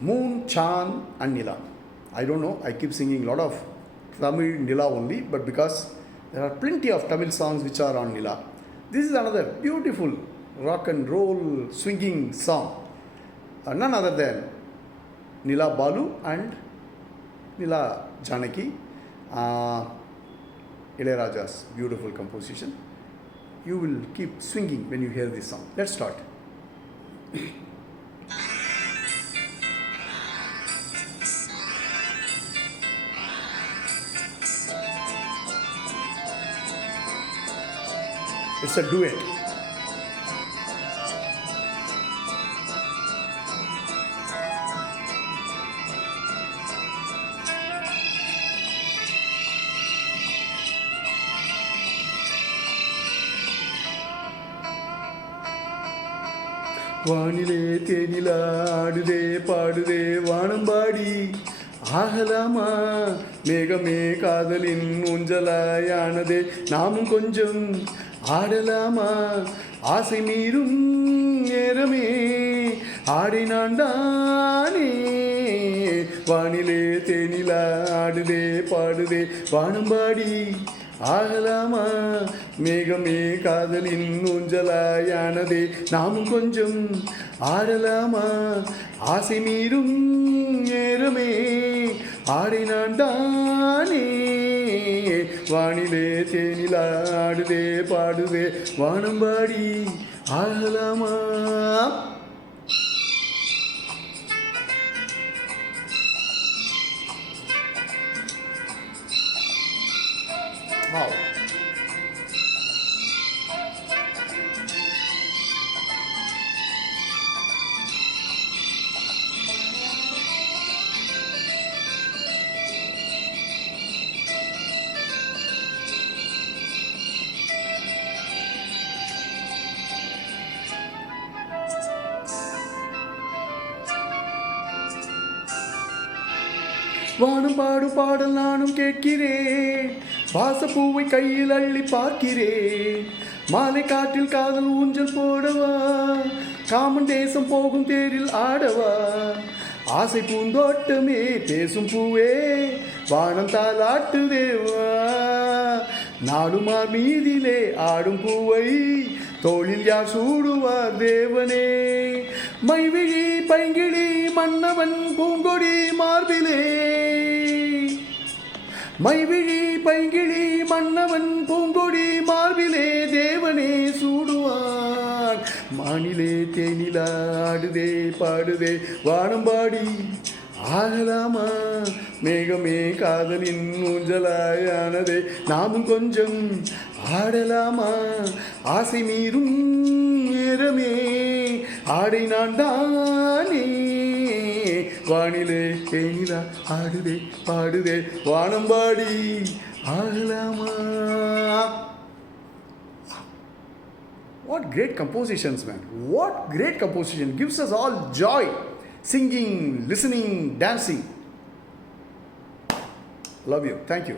Moon, Chan and Nila. I don't know, I keep singing a lot of Tamil Nila only, but because there are plenty of Tamil songs which are on Nila. This is another beautiful rock and roll swinging song. None other than Nila Balu and Nila Janaki. Ilayaraja's beautiful composition. You will keep swinging when you hear this song. Let's start. It's a duet. வானிலே தேனிலா ஆடுதே பாடுதே வானம்பாடி ஆகலாமா மேகமே காதலின் ஊஞ்சலாயானதே நாமும் கொஞ்சம் ஆடலாமா ஆசை மீறும் நேரமே ஆடை நான் தானே வானிலே தேனிலா ஆடுதே பாடுதே வானம்பாடி ஆகலாமா மேகமே காதலின் ஊஞ்சலாயானதே நாமும் கொஞ்சம் ஆடலாமா ஆசை மீறும் நேரமே ஆடை நான் தானே வானிலே தேனிலா ஆடுதே பாடுதே வானம்பாடி ஆகலாமா. Wow. வானம் பாடும் பாடல் நானும் கேட்கிறேன், வாசப்பூவை கையில் அள்ளி பார்க்கிறேன், மாலை காட்டில் காதல் ஊஞ்சல் போடவா, காமன் தேசம் போகும் தேரில் ஆடவா, ஆசை பூந்தோட்டமே பேசும் பூவே வானம் தாலாட்டு தேவா, நாடுமார் மீதிலே ஆடும் பூவை தோளில் யார் சூடுவார் தேவனே, மைவிழி பைங்கிழி மன்னவன் பூங்கொடி மார்பிலே, மைவிழி பைங்கிழி மன்னவன் பூங்கொடி மார்பிலே தேவனே சூடுவான், மானிலே தேனிலா ஆடுதே பாடுதே வானம்பாடி ஆகலாமா மேகமே காதலின் ஊஞ்சலாயானதே நாமும் கொஞ்சம் ஆடலாமா ஆசை மீறும் நேரமே ஆடை நான் தானே வானிலே தேனிலா ஆடுதே பாடுதே வானம்பாடி ஆகலாமா. What great compositions, man. What great composition. Gives us all joy. Singing, listening, dancing. Love you. Thank you.